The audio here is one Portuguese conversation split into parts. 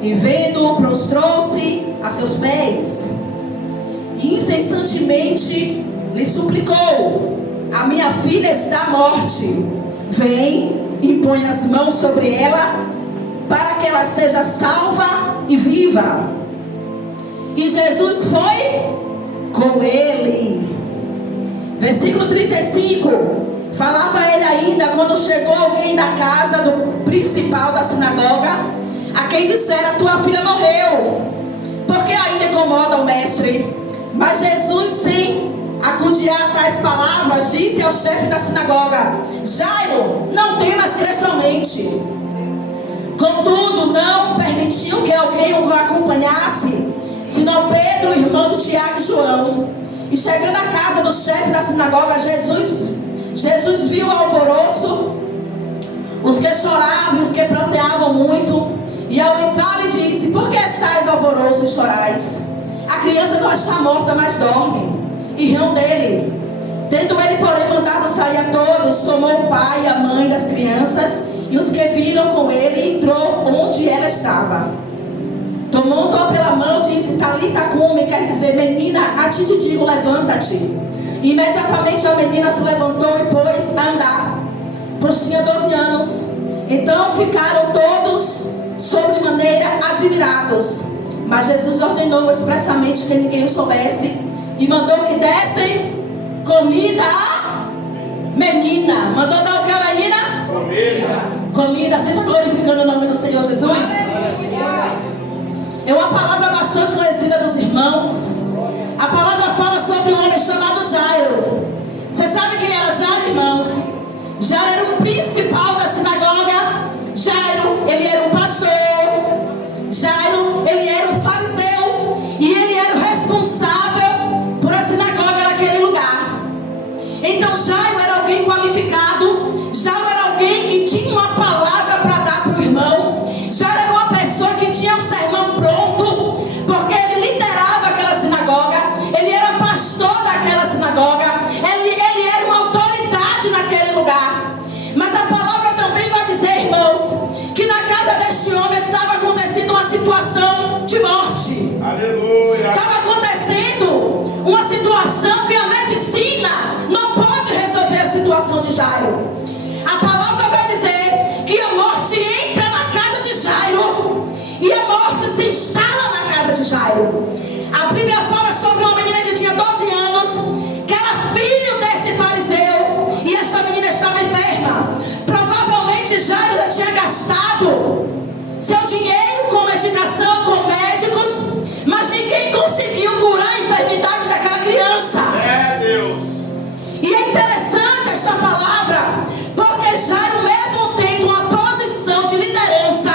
E vendo-o, prostrou-se a seus pés. E incessantemente lhe suplicou: a minha filha está à morte. Vem e põe as mãos sobre ela, para que ela seja salva e viva. E Jesus foi com ele. Versículo 35. Falava ele ainda quando chegou alguém da casa do principal da sinagoga, a quem dissera: tua filha morreu, porque ainda incomoda o mestre. Mas Jesus, sem acudiar tais palavras, disse ao chefe da sinagoga: Jairo, não temas, crê somente. Contudo, não permitiu que alguém o acompanhasse, senão Pedro, irmão de Tiago e João. E chegando à casa do chefe da sinagoga, Jesus viu o alvoroço, os que choravam e os que pranteavam muito. E ao entrar lhe disse: por que estáis alvoroço e chorais? A criança não está morta, mas dorme. E riam dele. Tendo ele, porém, mandado sair a todos, tomou o pai e a mãe das crianças e os que viram com ele, entrou onde ela estava. Tomando-a pela mão, disse: Talita cumi, quer dizer, menina, a ti te digo, levanta-te. Imediatamente a menina se levantou e pôs a andar, pois tinha 12 anos. Então ficaram todos sobremaneira admirados. Mas Jesus ordenou expressamente que ninguém o soubesse, e mandou que dessem comida à menina. Mandou dar o que à menina? Comida. Você está glorificando o nome do Senhor Jesus? É uma palavra bastante conhecida dos irmãos. A palavra fala sobre um homem chamado Jairo. Você sabe quem era Jairo, irmãos? Jairo era o principal da sinagoga. Jairo, ele era um pastor. Jairo, ele era um fariseu. E ele era o responsável por a sinagoga naquele lugar. Então Jairo era alguém qualificado. Jairo era alguém que tinha uma palavra para dar para o irmão. Jairo era uma pessoa que tinha um sermão pronto, porque ele liderava aquela sinagoga. Ele era pastor daquela sinagoga. Ele era uma autoridade naquele lugar. Mas a palavra também vai dizer, irmãos, que na casa deste homem estava acontecendo uma situação de morte. Aleluia. Estava acontecendo uma situação que a medicina não pode resolver a situação de Jairo. A palavra vai dizer que a morte entra na casa de Jairo e a morte se instala na casa de Jairo. A Bíblia fala sobre uma menina que tinha 12 anos, que era filho desse fariseu, e esta menina estava enferma. Provavelmente Jairo já tinha gastado seu dinheiro com medicação, com médicos, mas ninguém conseguiu curar a enfermidade daquela criança. Deus. E é interessante esta palavra, porque Jairo, mesmo tendo uma posição de liderança,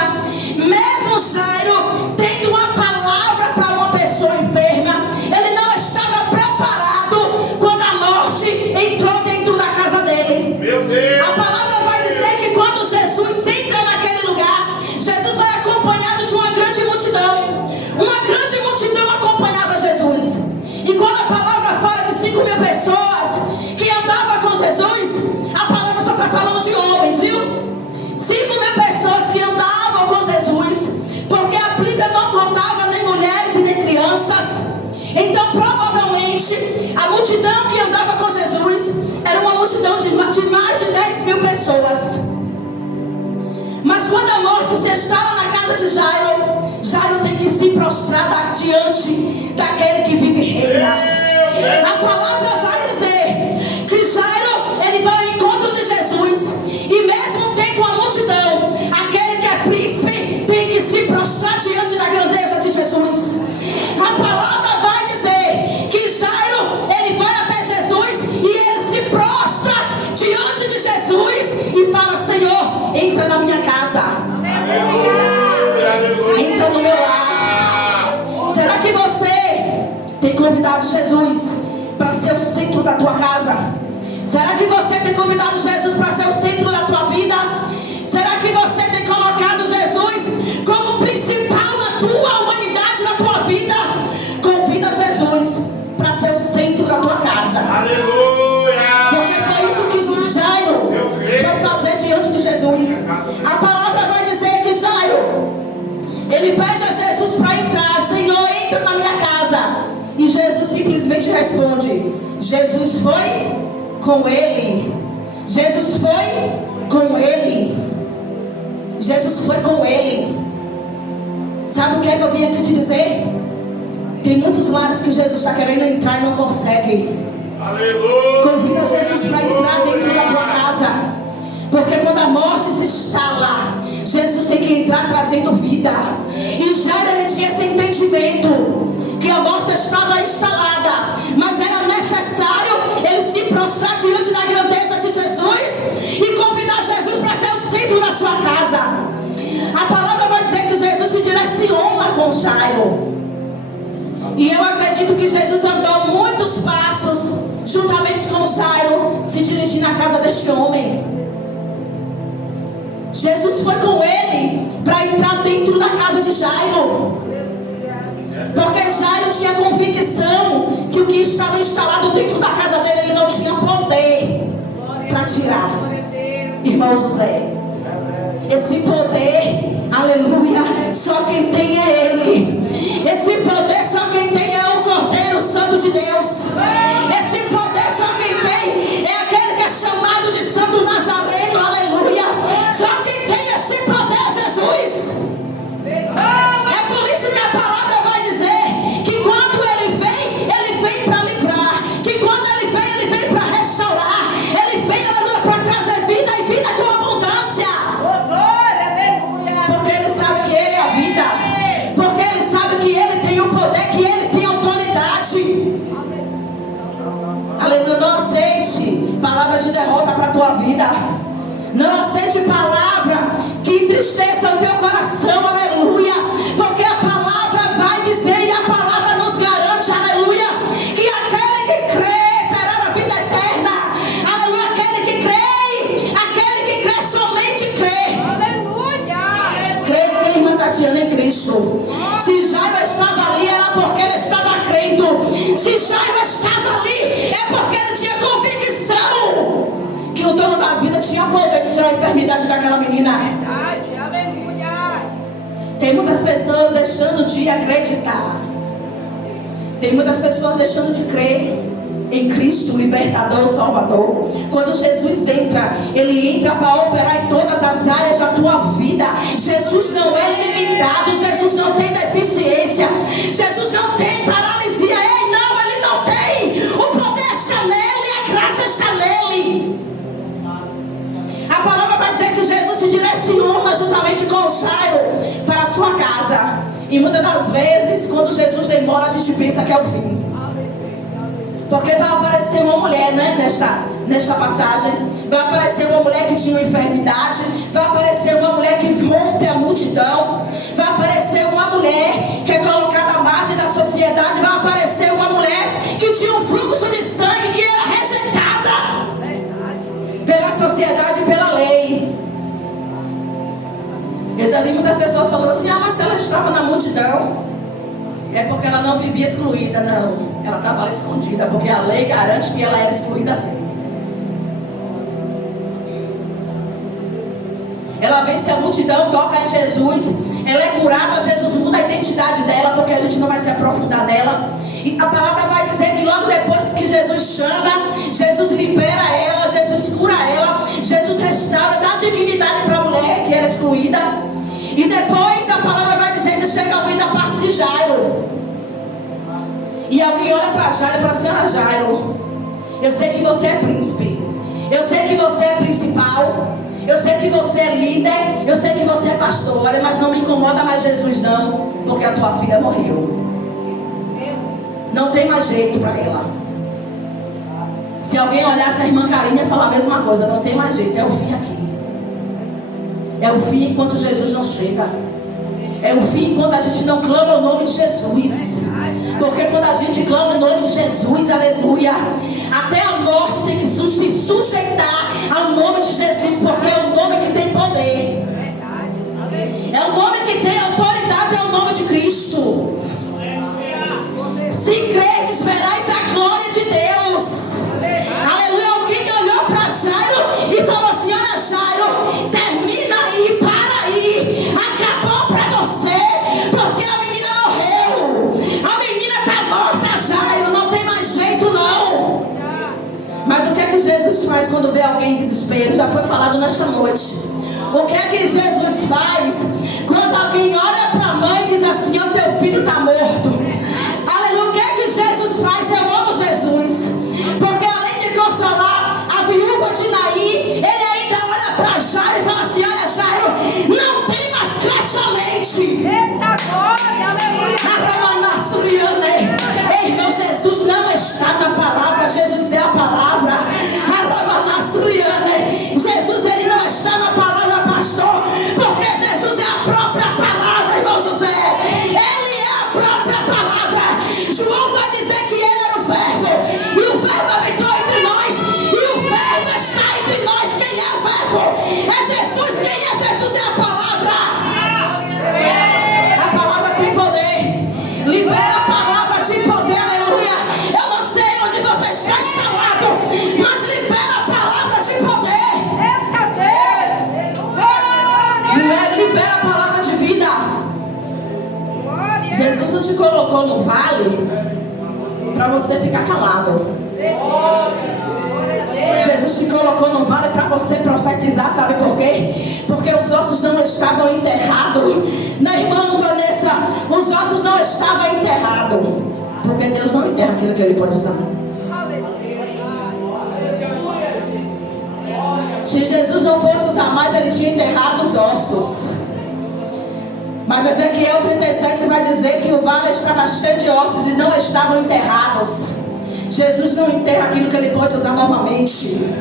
mesmo Jairo tendo uma palavra para uma pessoa enferma, ele não estava preparado quando a morte entrou dentro da casa dele. Meu Deus. A palavra vai dizer que quando Jesus entra naquele lugar, Jesus vai acompanhado de uma grande multidão. Uma grande multidão acompanhava Jesus. E quando a palavra fala de 5.000 pessoas que andavam com Jesus, a palavra só está falando de homens, viu? 5.000 pessoas que andavam com Jesus, porque a Bíblia não contava nem mulheres e nem crianças. Então provavelmente a multidão que andava com Jesus era uma multidão de mais de 10.000 pessoas. Mas quando a morte se instala na casa de Jairo, Jairo tem que se prostrar diante daquele que vive e reina. A palavra vai dizer que Jairo, ele vai ao encontro de Jesus, e mesmo tem com a multidão, aquele que é príncipe tem que se prostrar diante da grandeza de Jesus. A palavra vai dizer que Jairo, ele vai até Jesus e ele se prostra diante de Jesus e fala: Senhor, entra na minha casa, entra no meu lar. Será que você tem convidado Jesus para ser o centro da tua casa? Será que você tem convidado Jesus para ser o centro da tua vida? Será que você tem colocado Jesus como principal na tua humanidade, na tua vida? Convida Jesus para ser o centro da tua casa. Aleluia! Porque foi isso que Jairo foi fazer diante de Jesus. A palavra vai dizer que Jairo, ele pede casa. E Jesus simplesmente responde: Jesus foi com ele. Jesus foi com ele. Jesus foi com ele. Sabe o que é que eu vim aqui te dizer? Tem muitos lares que Jesus está querendo entrar e não consegue. Aleluia. Convida Jesus para entrar dentro da tua casa. Porque quando a morte se instala, Jesus tem que entrar trazendo vida. E Jairo, ele tinha esse entendimento que a morte estava instalada, mas era necessário ele se prostrar diante da grandeza de Jesus e convidar Jesus para ser o centro da sua casa. A palavra vai dizer que Jesus se direciona com Jairo. E eu acredito que Jesus andou muitos passos juntamente com Jairo, se dirigindo à casa deste homem. Jesus foi com ele para entrar dentro da casa de Jairo. Porque Jairo tinha convicção que o que estava instalado dentro da casa dele, ele não tinha poder para tirar. Irmão José, esse poder, aleluia, só quem tem é ele. Esse poder só quem tem é o Cordeiro Santo de Deus. Esse poder só quem tem é aquele que é chamado de Santo Nazareno, aleluia. Só quem tem esse poder é Jesus. É por isso que a palavra vai dizer que quando ele vem para livrar. Que quando ele vem para restaurar. Ele vem, aleluia, para trazer vida e vida com abundância. Porque ele sabe que ele é a vida. Porque ele sabe que ele tem o poder, que ele tem autoridade. Aleluia, não aceite palavra de derrota para a tua vida. Não aceite palavra que entristeça o teu coração, aleluia. Porque a palavra vai dizer e a palavra nos garante, aleluia, que aquele que crê terá a vida eterna. Aleluia, aquele que crê somente crê. Aleluia. Crê em quem, irmã Tatiana, em Cristo. Se Jairo estava ali, era porque ele estava crendo. Se Jairo estava ali, é porque ele tinha convicção que o dono da vida tinha poder de tirar a enfermidade daquela menina. Verdade, aleluia. Tem muitas pessoas deixando de acreditar. Tem muitas pessoas deixando de crer em Cristo, libertador, salvador. Quando Jesus entra, ele entra para operar em todas as áreas da tua vida. Jesus não é limitado, Jesus não tem deficiência, Jesus não tem paralisia. Não, ele não tem. O poder está nele, a graça está nele. A palavra vai dizer que Jesus se direciona juntamente com Jairo para a sua casa. E muitas das vezes, quando Jesus demora, a gente pensa que é o fim. Porque vai aparecer uma mulher, né, nesta passagem. Vai aparecer uma mulher que tinha uma enfermidade. Vai aparecer uma mulher que rompe a multidão. Vai aparecer uma mulher que é colocada à margem da sociedade. Vai aparecer uma mulher que tinha um fluxo de sangue que era rejeitada pela sociedade e pela lei. Eu já vi muitas pessoas falando assim: mas se ela estava na multidão, é porque ela não vivia excluída. Não, ela estava lá escondida, porque a lei garante que ela era excluída assim. Ela vence a multidão, toca em Jesus, ela é curada, Jesus muda a identidade dela, porque a gente não vai se aprofundar nela. E a palavra vai dizer que logo depois que Jesus chama, Jesus libera ela, Jesus cura ela, Jesus restaura, dá dignidade para a mulher que era excluída. E depois a palavra vai dizer que chega alguém da parte de Jairo. E alguém olha para Jairo e fala: senhora Jairo, eu sei que você é príncipe, eu sei que você é principal, eu sei que você é líder, eu sei que você é pastora, mas não me incomoda mais Jesus não, porque a tua filha morreu. Não tem mais jeito para ela. Se alguém olhasse a irmã Karine ia falar a mesma coisa: não tem mais jeito, é o fim aqui. É o fim enquanto Jesus não chega. É o fim enquanto a gente não clama o nome de Jesus. Porque quando a gente clama o nome de Jesus, aleluia, até a morte tem que se sujeitar ao nome de Jesus, porque é o nome que tem poder. É o nome que tem autoridade, é o nome de Cristo. Se credes, verais a glória de Deus. Aleluia. Alguém olhou para Jairo e falou: senhora Jairo, termina aí, para aí, acabou para você, porque a menina morreu, a menina está que Jesus faz quando vê alguém em desespero? Já foi falado nesta noite. O que é que Jesus faz quando alguém olha para a mãe e diz assim: o teu filho está morto? Aleluia. O que é que Jesus faz? Eu amo Jesus, porque além de consolar a viúva de Naim, ele ainda olha para Jairo e fala assim: olha, Jairo, não temas, crê somente. Eita glória, aleluia. Ei, irmão, Jesus não está na palavra, Jesus é a palavra. Jesus, ele não está na palavra, pastor, porque Jesus é a própria palavra, irmão José. Ele é a própria palavra. João vai dizer que ele era o verbo, e o verbo habitou entre nós, e o verbo está entre nós. Quem é o verbo? É Jesus. Quem é Jesus? É a palavra. A palavra tem poder. Libera a palavra de poder, aleluia. Eu não sei onde você está instalado, mas libera a palavra de poder. Libera a palavra de vida. Jesus não te colocou no vale para você ficar calado. Jesus te colocou no vale para você profetizar. Sabe por quê? Porque os ossos não estavam enterrados. Na irmã Vanessa, os ossos não estavam enterrados, porque Deus não enterra aquilo que Ele pode usar. Se Jesus não fosse usar mais, Ele tinha enterrado os ossos. Mas Ezequiel 37 vai dizer que o vale estava cheio de ossos e não estavam enterrados. Jesus não enterra aquilo que Ele pode usar novamente.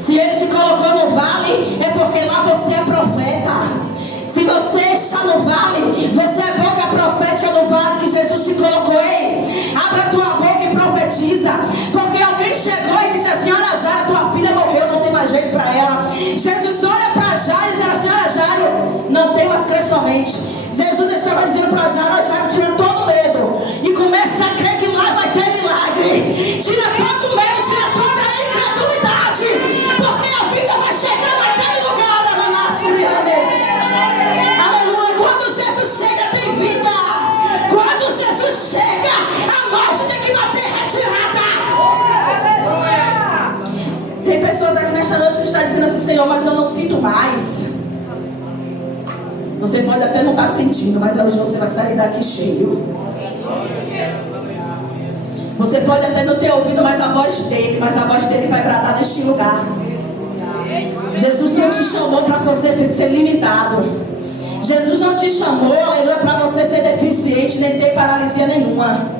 Se Ele te colocou no vale, é porque lá você é profeta. Se você está no vale, você é boca profética no vale que Jesus te colocou. Ei, abra a tua boca e profetiza. Porque alguém chegou e disse assim: olha, Jairo, tua filha morreu, não tem mais jeito para ela. Jesus olha para Jairo e diz assim: olha, Jairo, não tem mais crer somente. Jesus estava dizendo para Jairo: olha, Jairo, tira todo o medo e começa a crer que lá vai ter milagre. Tira todo o medo, tira toda a incredulidade, porque a vida vai chegar naquele lugar. Aleluia. Quando Jesus chega, tem vida. Quando Jesus chega, a morte tem que bater retirada. Tem pessoas aqui nesta noite que estão dizendo assim: Senhor, mas eu não sinto mais. Você pode até não estar sentindo, mas hoje você vai sair daqui cheio. Você pode até não ter ouvido mais a voz dele, mas a voz dele vai bradar neste lugar. Jesus não te chamou para você ser limitado. Jesus não te chamou, aleluia, para você ser deficiente, nem ter paralisia nenhuma.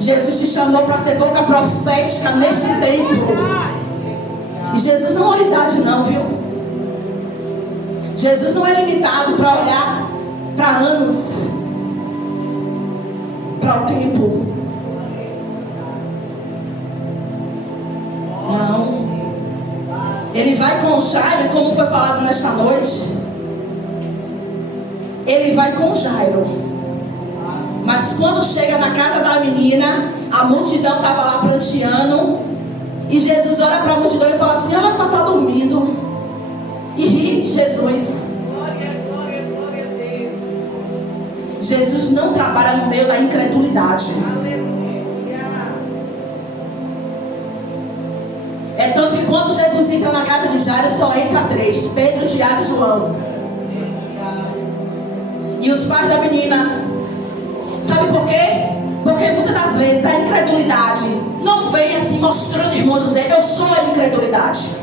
Jesus te chamou para ser boca profética neste tempo. E Jesus não olha idade não, viu? Jesus não é limitado para olhar para anos, para o tempo. Não. Ele vai com Jairo, como foi falado nesta noite. Ele vai com Jairo. Mas quando chega na casa da menina, a multidão estava lá pranteando. E Jesus olha para a multidão e fala assim: ela só está dormindo. E ri de Jesus. Jesus não trabalha no meio da incredulidade. É tanto que quando Jesus entra na casa de Jairo, só entra 3: Pedro, Tiago e João. E os pais da menina. Sabe por quê? Porque muitas das vezes a incredulidade não vem assim mostrando, irmão José, eu sou a incredulidade.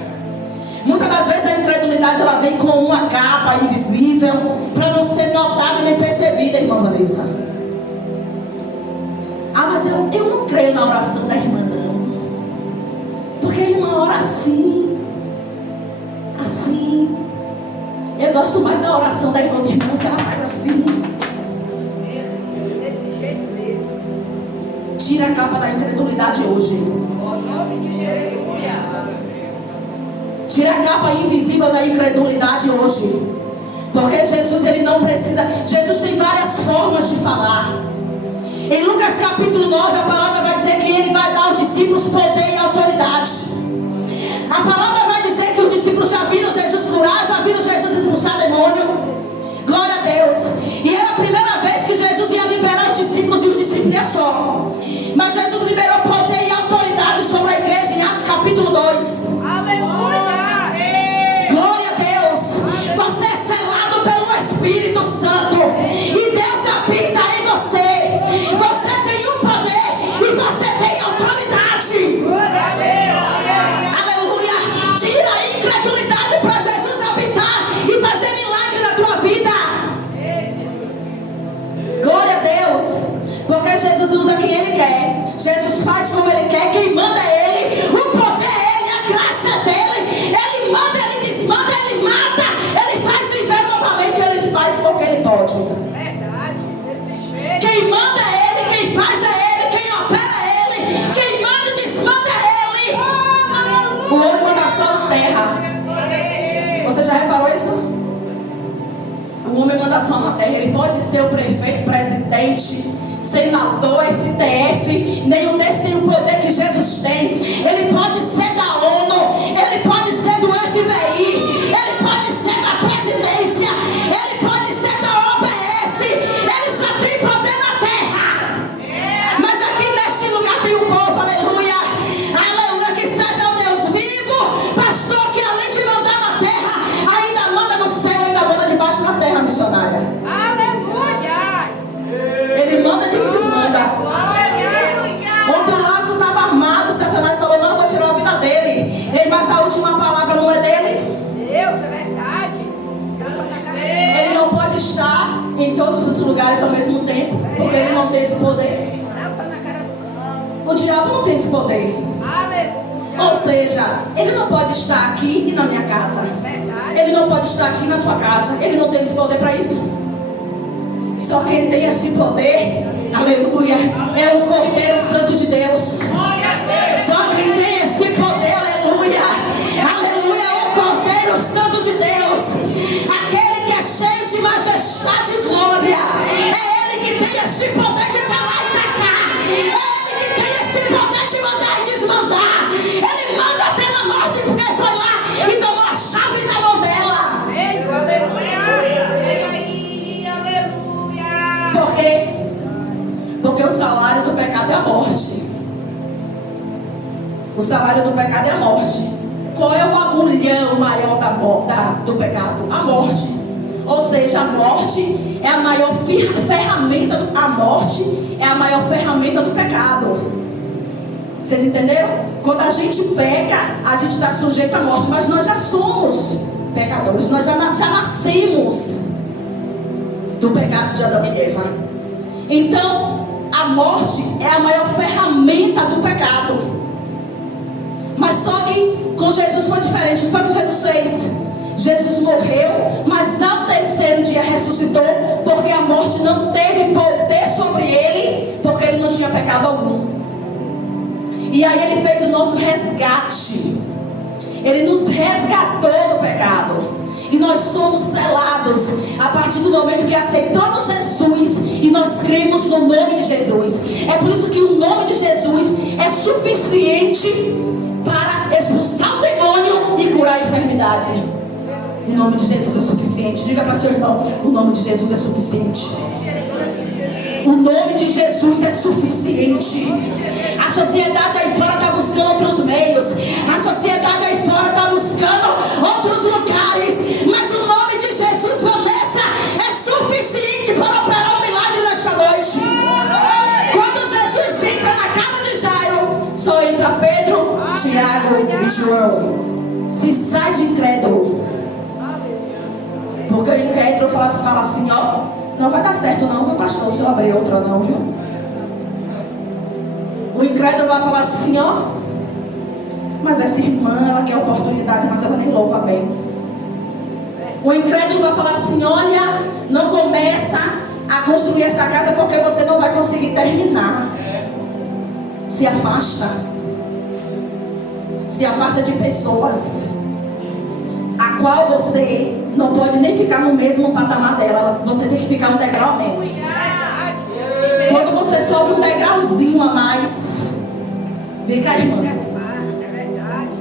Muitas das vezes a incredulidade ela vem com uma capa invisível, para não ser notada nem percebida, irmã Vanessa. Ah, mas eu não creio na oração da irmã, não. Porque a irmã ora assim. Eu gosto mais da oração da irmã, que ela faz assim. Desse jeito mesmo. Tira a capa da incredulidade hoje. O nome de Jesus. Tira a capa invisível da incredulidade hoje. Porque Jesus, ele não precisa. Jesus tem várias formas de falar. Em Lucas capítulo 9, a palavra vai dizer que ele vai dar aos discípulos poder e autoridade. A palavra vai dizer que os discípulos já viram Jesus curar, já viram Jesus expulsar demônio. Glória a Deus. E era a primeira vez que Jesus ia liberar os discípulos, e os discípulos iam só. Mas Jesus liberou poder e autoridade sobre a igreja em Atos capítulo Espírito Santo. E Deus habita em você. Você tem o poder e você tem autoridade. Aleluia. Tira a incredulidade para Jesus habitar e fazer milagre na tua vida. Glória a Deus. Porque Jesus usa quem Ele quer. Jesus faz como Ele quer. Quem manda é Ele. O poder é Ele. A graça é dele. Ele manda, Ele desmanda, Ele mata. Ele faz viver novamente. Ele faz porque Ele pode. Verdade. Desse jeito. Quem manda é Ele. Quem faz é Ele. Quem opera é Ele. Quem manda e desmanda é Ele. O homem manda só na terra. Você já reparou isso? O homem manda só na terra. Ele pode ser o prefeito, presidente, senador, STF. Nenhum desses tem o poder que Jesus tem. Ele pode ser da ONU. Ele pode ser do FBI. Ele pode ser da presidência. Ele pode ser da OBS. Ele só tem poder na terra. Mas aqui neste lugar tem um povo, aleluia, aleluia, que serve ao Deus vivo. Pastor, que além de mandar na terra, ainda manda no céu, ainda manda debaixo da terra, missionária. Aleluia. Ele manda e desmanda. Ontem o Lázaro estava armado, Satanás falou, não, eu vou tirar a vida dele. Ei, mas a última palavra não é dele. Deus, é verdade. Ele não pode estar em todos os lugares ao mesmo tempo, porque ele não tem esse poder. Tampa na cara do campo. O diabo não tem esse poder. Aleluia. Ou seja, ele não pode estar aqui e na minha casa. Verdade. Ele não pode estar aqui na tua casa. Ele não tem esse poder para isso. Só quem tem esse poder, aleluia, é o Cordeiro Santo de Deus. Só quem tem esse poder, aleluia, aleluia, é o Cordeiro Santo de Deus. Aquele que é cheio de majestade e glória. É Ele que tem esse poder de falar e tacar. É Ele que tem esse poder de mandar e desmandar. Ele manda até na morte, porque foi lá e tomou a chave da mão dela. Por quê? Porque o salário do pecado é a morte. O salário do pecado é a morte. Qual é o agulhão maior do pecado? A morte. Ou seja, a morte é a maior ferramenta. A morte é a maior ferramenta do pecado. Vocês entenderam? Quando a gente peca, a gente está sujeito à morte. Mas nós já somos pecadores. Nós já nascemos do pecado de Adão e Eva. Então, a morte é a maior ferramenta do pecado. Mas só que com Jesus foi diferente. Foi o que Jesus fez. Jesus morreu, mas ao terceiro dia ressuscitou, porque a morte não teve poder sobre ele, porque ele não tinha pecado algum. E aí ele fez o nosso resgate. Ele nos resgatou do pecado. E nós somos selados a partir do momento que aceitamos Jesus e nós cremos no nome de Jesus. É por isso que o nome de Jesus é suficiente para expulsar o demônio e curar a enfermidade. O nome de Jesus é suficiente. Diga para seu irmão, o nome de Jesus é suficiente. O nome de Jesus é suficiente. A sociedade aí fora está buscando outros meios. A sociedade aí fora está buscando outros lugares. Mas o nome de Jesus, Vanessa, é suficiente para operar um milagre nesta noite. Quando Jesus entra na casa de Jairo, só entra Pedro, Tiago e João. Se sai de incrédulo. Porque o incrédulo fala assim, ó, não vai dar certo não, viu pastor, se eu abrir outra não, viu? O incrédulo vai falar assim, ó, mas essa irmã, ela quer oportunidade, mas ela nem louva bem. O incrédulo vai falar assim, olha, não começa a construir essa casa porque você não vai conseguir terminar. Se afasta. Se afasta de pessoas a qual você não pode nem ficar no mesmo patamar dela. Você tem que ficar um degrau a menos. Quando você sobe um degrauzinho a mais, vem cá, irmã.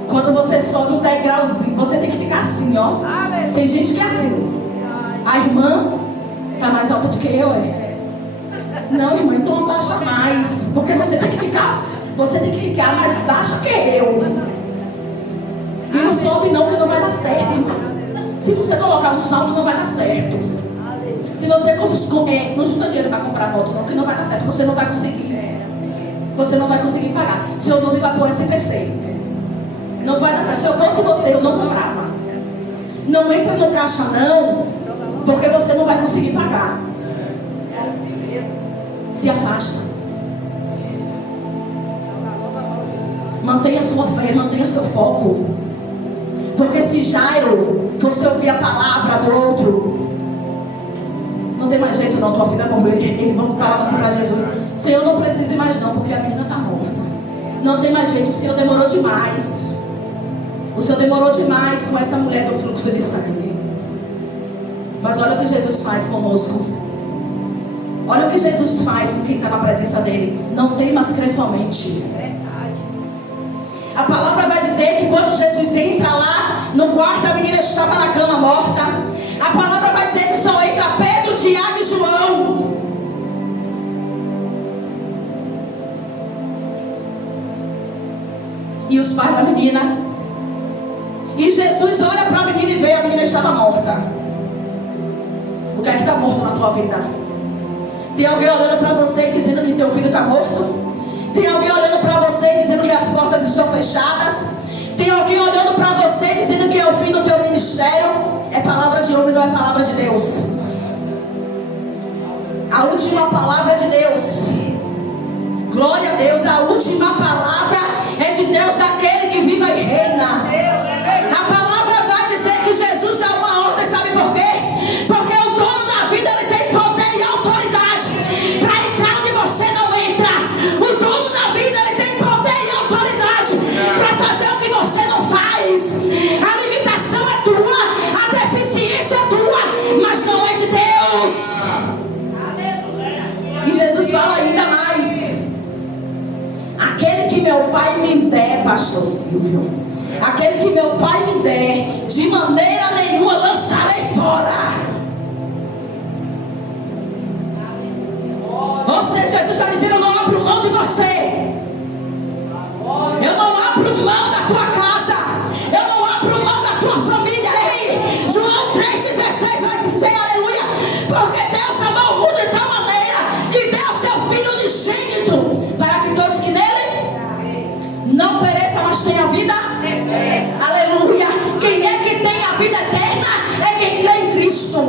Quando você sobe um degrauzinho, você tem que ficar assim, ó. Tem gente que é assim. A irmã está mais alta do que eu, é? Não, irmã, então abaixa mais. Porque você tem que ficar mais baixa que eu. E não sobe não, que não vai dar certo, irmã. Se você colocar um salto, não vai dar certo. Se você não junta dinheiro para comprar moto, não, que não vai dar certo. Você não vai conseguir. Você não vai conseguir pagar. Seu nome vai para o SPC. Não vai dar certo. Se eu fosse você, eu não comprava. Não entra no caixa, não, porque você não vai conseguir pagar. Se afasta. Mantenha sua fé, mantenha seu foco. Porque se Jairo fosse ouvir a palavra do outro, não tem mais jeito não, tua filha morreu. Ele falava assim para Jesus: Senhor, não precise mais não, porque a menina está morta. Não tem mais jeito, o Senhor demorou demais. O Senhor demorou demais com essa mulher do fluxo de sangue. Mas olha o que Jesus faz conosco. Olha o que Jesus faz com quem está na presença dele. Não temas, crê somente. A palavra vai dizer que quando Jesus entra lá no quarto, a menina estava na cama morta. A palavra vai dizer que só entra Pedro, Tiago e João. E os pais da menina. E Jesus olha para a menina e vê, a menina estava morta. O que é que está morto na tua vida? Tem alguém olhando para você e dizendo que teu filho está morto? Tem alguém olhando para você e dizendo que as portas estão fechadas? Tem alguém olhando para você dizendo que é o fim do teu ministério? É palavra de homem, não é palavra de Deus. A última palavra de Deus, glória a Deus, a última palavra é de Deus, daquele que vive e reina. A palavra vai dizer que Jesus dá uma ordem, sabe por quê? Porque o dono da vida, ele tem poder e autoridade para entrar onde você não entra. O dono da vida, ele tem poder e autoridade para fazer o que você não faz. A limitação é tua, a deficiência é tua, mas não é de Deus. E Jesus fala ainda mais: aquele que meu Pai me der, pastor Silvio, aquele que meu Pai me der, de maneira nenhuma lançarei fora. Ou seja, Jesus está dizendo: eu não abro mão de você. Eu não abro mão da tua casa. Eu não abro mão da tua família. Ei, João 3,16 vai dizer, aleluia, porque Deus amou o mundo de tal maneira que deu seu Filho unigênito, para que todos que nele não pereçam, mas tenham vida. Aleluia. Quem é que tem a vida eterna? É quem crê em Cristo.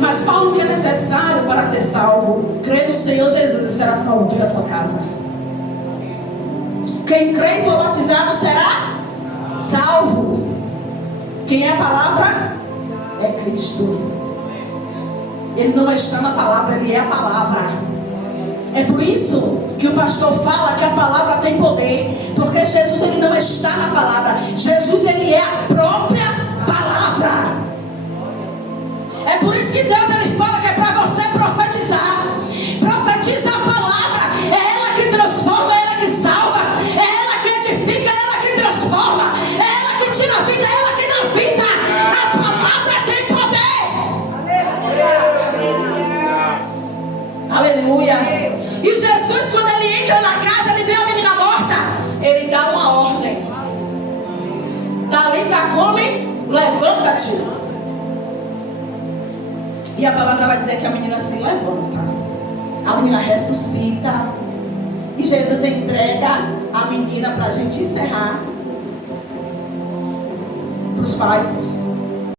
Mas Paulo, o que é necessário para ser salvo? Crê no Senhor Jesus e será salvo tu e a tua casa. Quem crê e for batizado será salvo. Quem é a palavra? É Cristo. Ele não está na palavra, ele é a palavra. É por isso que o pastor fala que a palavra tem poder, porque Jesus, ele não está na palavra. Jesus, ele é a própria palavra. É por isso que Deus, ele fala que é para você profetizar. Profetiza a palavra. É ela que transforma, é ela que salva, é ela que edifica, é ela que transforma, é ela que tira a vida, é ela que dá vida. A palavra tem poder. Aleluia. E Jesus, quando ele entra na casa, ele vê a menina morta, ele dá uma ordem: Talita come, levanta-te. E a palavra vai dizer que a menina se levanta, a menina ressuscita, e Jesus entrega a menina, para a gente encerrar, para os pais.